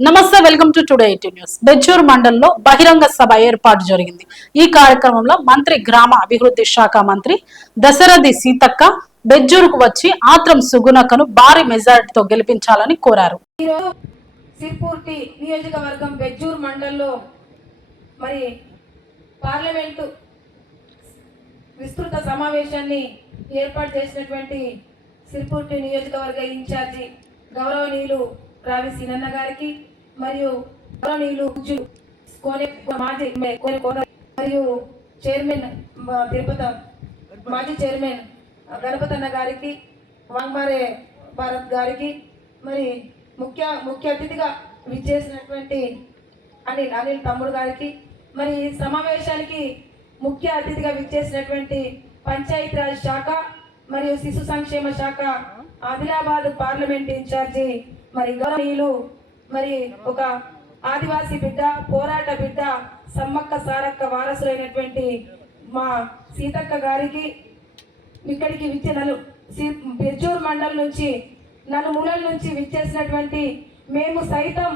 నమస్తే welcome to today eighty news. Bejjur మండలంలో బహిరంగ సభ ఏర్పాటు జరిగింది. ఈ కార్యక్రమంలో మంత్రి గ్రామ అభివృద్ధి శాఖ మంత్రి దశరథి సీతక్క బెజ్జూరుకు వచ్చి ఆత్రం సుగుణకను భారీ మెజారిటీతో గెలిపించాలని కోరారు. సిర్పూర్తి నియోజకవర్గం బెజ్జూర్ మండలంలో మరి పార్లమెంటు విస్తృత సమావేశాన్ని ఏర్పాటు చేసినటువంటి సిర్పూర్తి నియోజకవర్గ ఇన్ఛార్జి గౌరవనీయులు రావి సీనన్న గారికి మరియు గౌరవనీయులు కోనే మాజీ కోనే కోన మరియు చైర్మన్ తిరుపతి మాజీ చైర్మన్ గణపతన్న గారికి వాంగ్మారే భారత్ గారికి మరి ముఖ్య ముఖ్య అతిథిగా విచ్చేసినటువంటి అనిల్ అనిల్ తమ్ముడు గారికి మరి సమావేశానికి ముఖ్య అతిథిగా విచ్చేసినటువంటి పంచాయతీరాజ్ శాఖ మరియు శిశు సంక్షేమ శాఖ ఆదిలాబాద్ పార్లమెంట్ ఇన్ఛార్జి మరి గౌరవనీయులు మరి ఒక ఆదివాసీ బిడ్డ పోరాట బిడ్డ సమ్మక్క సారక్క వారసులైనటువంటి మా సీతక్క గారికి ఇక్కడికి విచ్చే నలు సి- బెజ్జూర్ మండలం నుంచి నలుమూలల నుంచి విచ్చేసినటువంటి మేము సైతం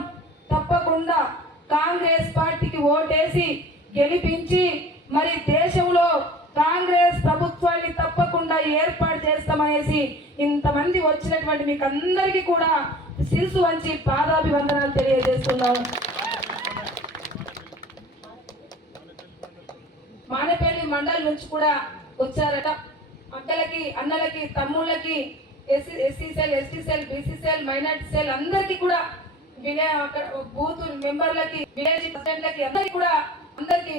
తప్పకుండా కాంగ్రెస్ పార్టీకి ఓటేసి గెలిపించి మరి దేశంలో కాంగ్రెస్ ప్రభుత్వాన్ని తప్పకుండా ఏర్పాటు చేస్తామనేసి ఇంతమంది వచ్చినటువంటి మీకు అందరికీ కూడా శిరసు వంచి పాదాభివందనాలు తెలియజేస్తున్నాం. మానేపల్లి మండలం నుంచి కూడా వచ్చారట. అక్కలకి అన్నలకి తమ్ముళ్ళకి SC SC cell ST cell BC cell minority cell అందరికీ కూడా విలే అక్కడ బూత్ మెంబర్లకి విలేజ్ ప్రెసిడెంట్లకి అందరికీ కూడా అందరికీ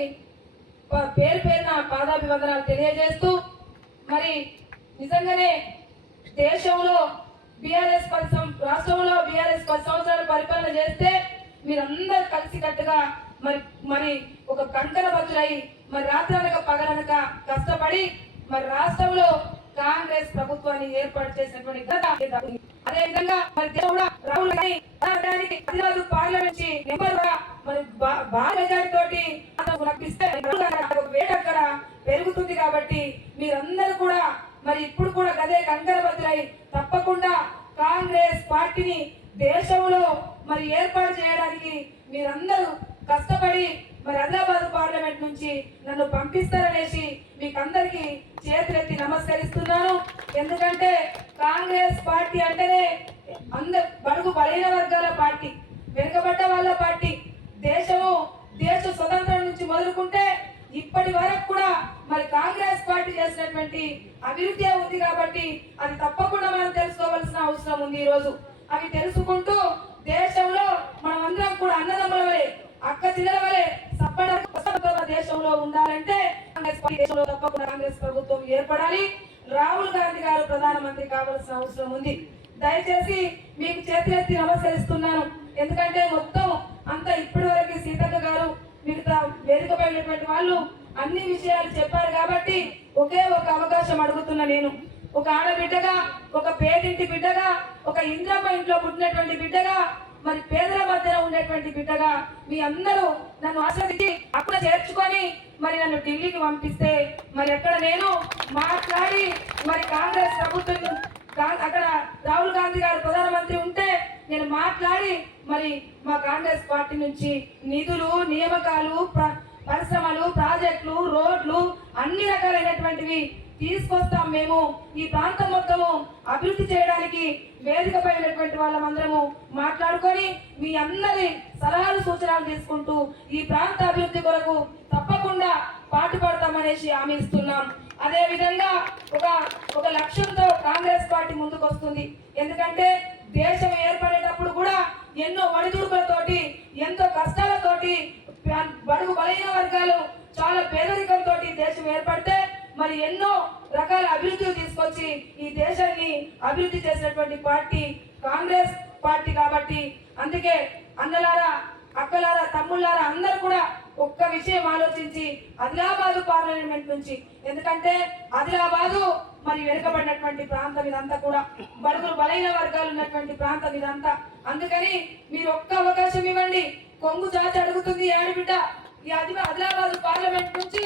పేరు పేరున పాదాభివందనాలు తెలియజేస్తూ మరి నిజంగానే దేశంలో బీఆర్ఎస్ పది రాష్ట్రంలో బీఆర్ఎస్ పది సంవత్సరాలు పరిపాలన చేస్తే మీరందరూ కలిసికట్టుగా మరి మరి ఒక కంకర బతులై మరి రాత్రనక పగలనక కష్టపడి మరి రాష్ట్రంలో కాంగ్రెస్ ప్రభుత్వాన్ని ఏర్పాటు చేసినటువంటి అదే విధంగా మరి దేవుడా రాహుల్ గాంధీ రావడానికి పార్లమెంట్ నెంబర్ మరి భారీ మెజారిటీ తోటి ఒక వేట అక్కడ పెరుగుతుంది కాబట్టి మీరందరూ కూడా మరి ఇప్పుడు కూడా గదే కంకరబద్దులై తప్పకుండా కాంగ్రెస్ పార్టీని దేశంలో మరి ఏర్పాటు చేయడానికి మీరందరూ కష్టపడి మరి హైదరాబాద్ పార్లమెంట్ నుంచి నన్ను పంపిస్తారనేసి మీకు అందరికీ చేతులెత్తి నమస్కరిస్తున్నాను. ఎందుకంటే కాంగ్రెస్ పార్టీ అంటేనే అందరు బడుగు బలహీన వర్గాల పార్టీ వెనుకబడ్డ వాళ్ళ పార్టీ. దేశము దేశ స్వతంత్రం నుంచి మొదలుకుంటే ఇప్పటి వరకు కూడా మరి కాంగ్రెస్ పార్టీ చేసినటువంటి అభివృద్ధి ఉంది కాబట్టి అది తప్పకుండా మనం తెలుసుకోవాల్సిన అవసరం ఉంది ఈ రోజు అవి తెలుసుకుంటూ దేశంలో మనం అందరం కూడా అన్నదమ్ముల వలె అక్క చిల్లల వలె సప్పడ దేశంలో ఉండాలంటే కాంగ్రెస్ పార్టీ దేశంలో తప్పకుండా కాంగ్రెస్ ప్రభుత్వం ఏర్పడాలి. రాహుల్ గాంధీ గారు ప్రధానమంత్రి కావాల్సిన అవసరం ఉంది. దయచేసి మీకు చేతులెత్తి నమస్కరిస్తున్నాను. ఎందుకంటే అన్ని విషయాలు చెప్పారు కాబట్టి ఒకే ఒక అవకాశం అడుగుతున్నా నేను. ఒక ఆడబిడ్డగా ఒక పేదింటి బిడ్డగా ఒక ఇంద్రమ్మ ఇంట్లో పుట్టినటువంటి బిడ్డగా మరి పేదల మధ్యన ఉండేటువంటి బిడ్డగా మీ అందరూ నన్ను ఆశ్రదించి అక్కడ చేర్చుకొని మరి నన్ను ఢిల్లీకి పంపిస్తే మరి అక్కడ నేను మాట్లాడి మరి కాంగ్రెస్ ప్రభుత్వం అక్కడ రాహుల్ గాంధీ గారు ప్రధానమంత్రి ఉంటే నేను మాట్లాడి మరి మా కాంగ్రెస్ పార్టీ నుంచి నిధులు నియామకాలు ప్ర- పరిశ్రమలు ప్రాజెక్టులు రోడ్లు అన్ని రకాలైనటువంటివి తీసుకొస్తాం మేము. ఈ ప్రాంతం మొత్తము అభివృద్ధి చేయడానికి వేదికపై ఉన్నటువంటి వాళ్ళమందరము మాట్లాడుకొని మీ అందరి సలహాలు సూచనలు తీసుకుంటూ ఈ ప్రాంత అభివృద్ధి కొరకు తప్పకుండా పాటుపడతామనేసి హామీ ఇస్తున్నాం. అదే విధంగా ఒక ఒక లక్ష్యంతో కాంగ్రెస్ పార్టీ ముందుకు వస్తుంది ఎందుకంటే దేశం ఏర్పడేటప్పుడు కూడా ఎన్నో ఒడిదుడుకులతోటి ఎంతో కష్టాలతోటి ప్ర- బడుగు బలహీన వర్గాలు చాలా పేదరికంతో దేశం ఏర్పడితే మరి ఎన్నో రకాల అభివృద్ధి తీసుకొచ్చి ఈ దేశాన్ని అభివృద్ధి చేసినటువంటి పార్టీ కాంగ్రెస్ పార్టీ కాబట్టి అందుకే అన్నలారా అక్కలారా తమ్ముళ్ళారా అందరూ కూడా ఒక్క విషయం ఆలోచించి ఆదిలాబాదు పార్లమెంట్ నుంచి ఎందుకంటే ఆదిలాబాదు మరి వెనుకబడినటువంటి ప్రాంతం ఇదంతా కూడా. బడుగులు బలైన వర్గాలు ఉన్నటువంటి ప్రాంతం ఇదంతా. అందుకని మీరు ఒక్క అవకాశం ఇవ్వండి. కొంగు దాచి అడుగుతుంది ఆడబిడ్డ. ఈ అది ఆదిలాబాద్ పార్లమెంట్ నుంచి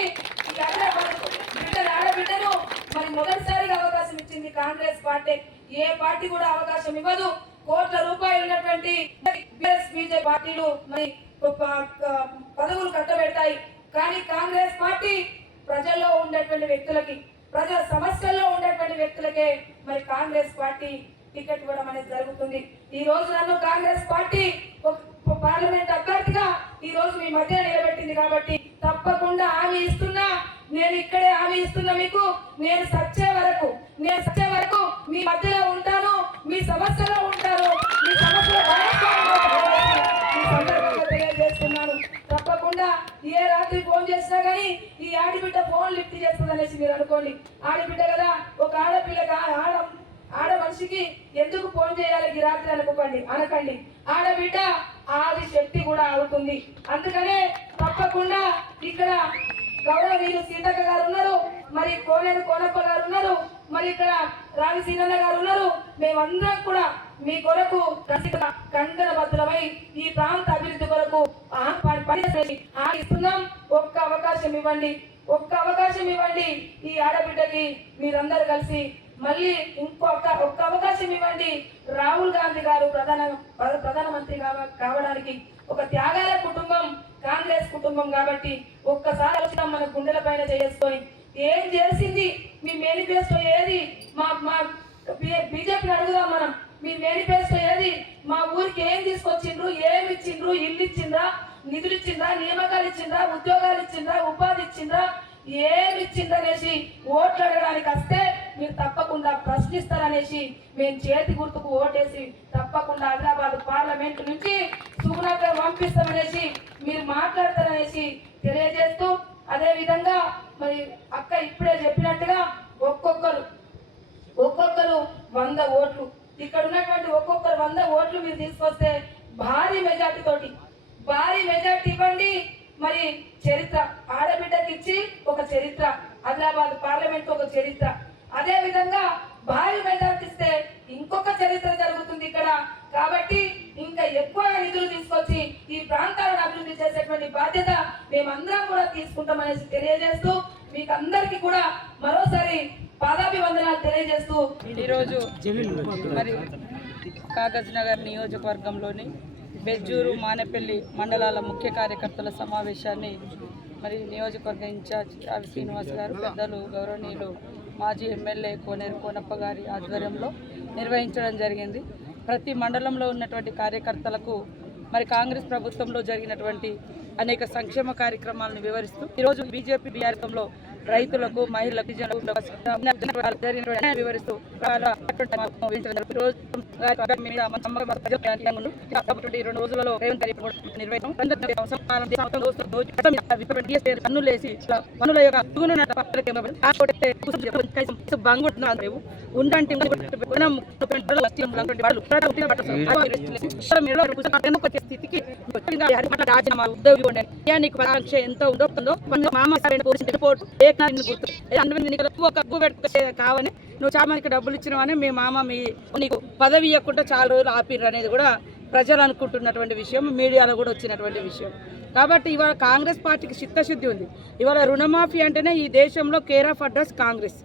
ఈ ఆదిలాబాద్ బిడ్డలు ఆడబిడ్డను మరి మొదటిసారిగా అవకాశం ఇచ్చింది కాంగ్రెస్ పార్టీ. ఏ పార్టీ కూడా అవకాశం ఇవ్వదు. కోట్ల రూపాయలు ఉన్నటువంటి బీజేపీ పార్టీలు మరి పదవులు కట్టబెడతాయి. కానీ కాంగ్రెస్ పార్టీ ప్రజల్లో ఉండేటువంటి వ్యక్తులకి ప్రజల సమస్యల్లో ఉండేటువంటి వ్యక్తులకే మరి కాంగ్రెస్ పార్టీ టికెట్ ఇవ్వడం అనేది జరుగుతుంది. ఈ రోజు నన్ను కాంగ్రెస్ పార్టీ ఒక పార్లమెంట్ అభ్యర్థిగా ఈ రోజు మీ మధ్య నిలబెట్టింది కాబట్టి తప్పకుండా హామీ ఇస్తున్నా. నేను ఇక్కడే హామీ ఇస్తున్నా మీకు. నేను సచ్చే వరకు నేను సచ్చే వరకు మీ మధ్యలో ఉంటాను. మీ సమస్యలో ఉంటాను. మీ సమస్యల తెలియజేస్తున్నాను. తప్పకుండా ఏ రాత్రి ఫోన్ చేసినా కానీ ఈ ఆడబిడ్డ ఫోన్ లిఫ్ట్ చేస్తుంది అనేసి మీరు అనుకోండి. ఆడబిడ్డ కదా ఒక ఆడపిల్లగా ఆడ ఆడ మనిషికి ఎందుకు ఫోన్ చేయాలి ఈ రాత్రి అనుకోకండి అనకండి. ఆడబిడ్డ ఆది శక్తి కూడా అవుతుంది అందుకనే తప్పకుండా ఇక్కడ గౌరవనీయులు సీతక్క గారు ఉన్నారు మరి కోనేరు కోనప్ప గారు ఉన్నారు మరి ఇక్కడ రావి సీనన్న గారు ఉన్నారు. మేమందరం కూడా మీ కొరకు కంకణ భద్రమై ఈ ప్రాంత అభివృద్ధి కొరకు ఆ- ఆగిస్తున్నాం. ఒక్క అవకాశం ఇవ్వండి ఒక్క అవకాశం ఇవ్వండి. ఈ ఆడబిడ్డకి మీరందరూ కలిసి మళ్ళీ ఇంకొక ఒక్క అవకాశం ఇవ్వండి. రాహుల్ గాంధీ గారు ప్రధాన ప్రధానమంత్రి కావడానికి ఒక త్యాగాల కుటుంబం కాంగ్రెస్ కుటుంబం కాబట్టి ఒక్కసారి వచ్చిన మన గుండెల పైన చేసుకొని ఏం చేసింది? మీ మేనిఫెస్టో ఏది? మా మా బీజేపీని అడుగుదాం మనం. మీ మేనిఫెస్టో ఏది? మా ఊరికి ఏం తీసుకొచ్చిండ్రు? ఏమి ఇచ్చిండ్రు? ఇల్లు ఇచ్చిండ్రా? నిధులు ఇచ్చిండ్రా? నియామకాలు ఇచ్చిండ్రా? ఉద్యోగాలు ఇచ్చిండ్రా? ఉపాధి ఇచ్చిండ్రా? ఏమి ఇచ్చిందనేసి ఓట్లు అడగడానికి వస్తే తప్పకుండా ప్రశ్నిస్తారనేసి మేము చేతి గుర్తుకు ఓటేసి తప్పకుండా హైదరాబాద్ పార్లమెంట్ నుంచి సుగుణాకర్ పంపిస్తామనేసి మీరు మాట్లాడతారనేసి తెలియజేస్తూ అదేవిధంగా మరి అక్క ఇప్పుడే చెప్పినట్టుగా ఒక్కొక్కరు ఒక్కొక్కరు వంద ఓట్లు. ఇక్కడ ఉన్నటువంటి ఒక్కొక్కరు వంద ఓట్లు మీరు తీసుకొస్తే భారీ మెజార్టీ తోటి భారీ మెజార్టీ ఇవ్వండి. మరి చరిత్ర ఆడబిడ్డకి ఇచ్చి ఒక చరిత్ర హైదరాబాద్ పార్లమెంట్ ఒక చరిత్ర. అదే విధంగా భారీ మెజార్టీ ఇస్తే ఇంకొక చరిత్ర జరుగుతుంది ఇక్కడ. కాబట్టి ఇంకా ఎక్కువ నిధులు తీసుకొచ్చి ఈ ప్రాంతాలను అభివృద్ధి చేసేటువంటి బాధ్యత మేమందరం కూడా తీసుకుంటామనేసి తెలియజేస్తూ మీకు అందరికీ కూడా మరోసారి పాదాభివందనాలు తెలియజేస్తూ ఈరోజు మరి కాగజ్ నగర్ నియోజకవర్గంలోని బెజ్జూరు మానేపల్లి మండలాల ముఖ్య కార్యకర్తల సమావేశాన్ని మరి నియోజకవర్గ ఇన్ఛార్జ్ రావి శ్రీనివాస్ గారు పెద్దలు గౌరవనీయులు మాజీ ఎమ్మెల్యే కోనేరు కోనప్ప గారి ఆధ్వర్యంలో నిర్వహించడం జరిగింది. ప్రతి మండలంలో ఉన్నటువంటి కార్యకర్తలకు మరి కాంగ్రెస్ ప్రభుత్వంలో జరిగినటువంటి అనేక సంక్షేమ కార్యక్రమాలను వివరిస్తూ ఈరోజు బీజేపీ బీఆర్ఎంలో రైతులకు మహిళలకు వివరిస్తూ మన రెండు రోజులలో పన్నుల యొక్క స్థితికి రాజీనామా ఉద్యోగి ఎంత ఉందో మామ సరైన రిపోర్ట్ గుర్తు. అందులో నీకు ఎక్కువ పెట్టుకు కావని నువ్వు చాలా మందికి డబ్బులు ఇచ్చినవని మీ మామ మీ నీకు పదవి ఇవ్వకుండా చాలా రోజులు ఆపిర్రు అనేది కూడా ప్రజలు అనుకుంటున్నటువంటి విషయం మీడియాలో కూడా వచ్చినటువంటి విషయం. కాబట్టి ఇవాళ కాంగ్రెస్ పార్టీకి చిత్తశుద్ధి ఉంది. ఇవాళ రుణమాఫీ అంటేనే ఈ దేశంలో care of address Congress.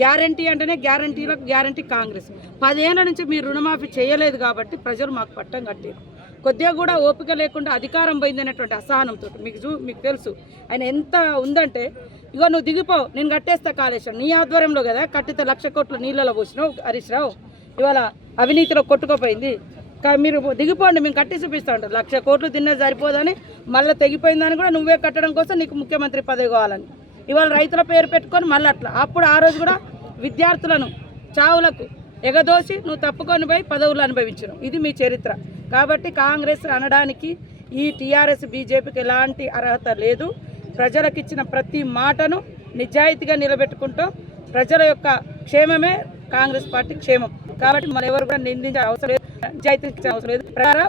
Guarantee అంటేనే గ్యారంటీలో గ్యారంటీ కాంగ్రెస్. పదేళ్ళ నుంచి మీరు రుణమాఫీ చేయలేదు కాబట్టి ప్రజలు మాకు పట్టం కట్టారు కొద్దిగా కూడా ఓపిక లేకుండా అధికారం పోయిందనేటువంటి అసహనంతో మీకు చూ మీకు తెలుసు. ఆయన ఎంత ఉందంటే ఇగో నువ్వు దిగిపో నేను కట్టేస్తా కాళేశ్వరం. నీ ఆధ్వర్యంలో కదా కట్టితే లక్ష కోట్లు నీళ్ళలో పోసినావు హరీష్ రావు. ఇవాళ అవినీతిలో కొట్టుకోపోయింది. కా- మీరు దిగిపోండి మేము కట్టి చూపిస్తా ఉంటారు లక్ష కోట్లు తిన్నా సరిపోదని మళ్ళీ తెగిపోయిందని కూడా నువ్వే కట్టడం కోసం నీకు ముఖ్యమంత్రి పదవి కావాలని. ఇవాళ రైతుల పేరు పెట్టుకొని మళ్ళీ అట్లా. అప్పుడు ఆ రోజు కూడా విద్యార్థులను చావులకు ఎగదోసి నువ్వు తప్పుకొని పోయి పదవులు అనుభవించడం ఇది మీ చరిత్ర. కాబట్టి కాంగ్రెస్ అనడానికి ఈ టీఆర్ఎస్ బీజేపీకి ఎలాంటి అర్హత లేదు. ప్రజలకు ఇచ్చిన ప్రతి మాటను నిజాయితీగా నిలబెట్టుకుంటూ ప్రజల యొక్క క్షేమమే కాంగ్రెస్ పార్టీ క్షేమం. కాబట్టి మన ఎవరు కూడా నిందించే అవసరం లేదు నిజాయితీ అవసరం లేదు. ప్రకారం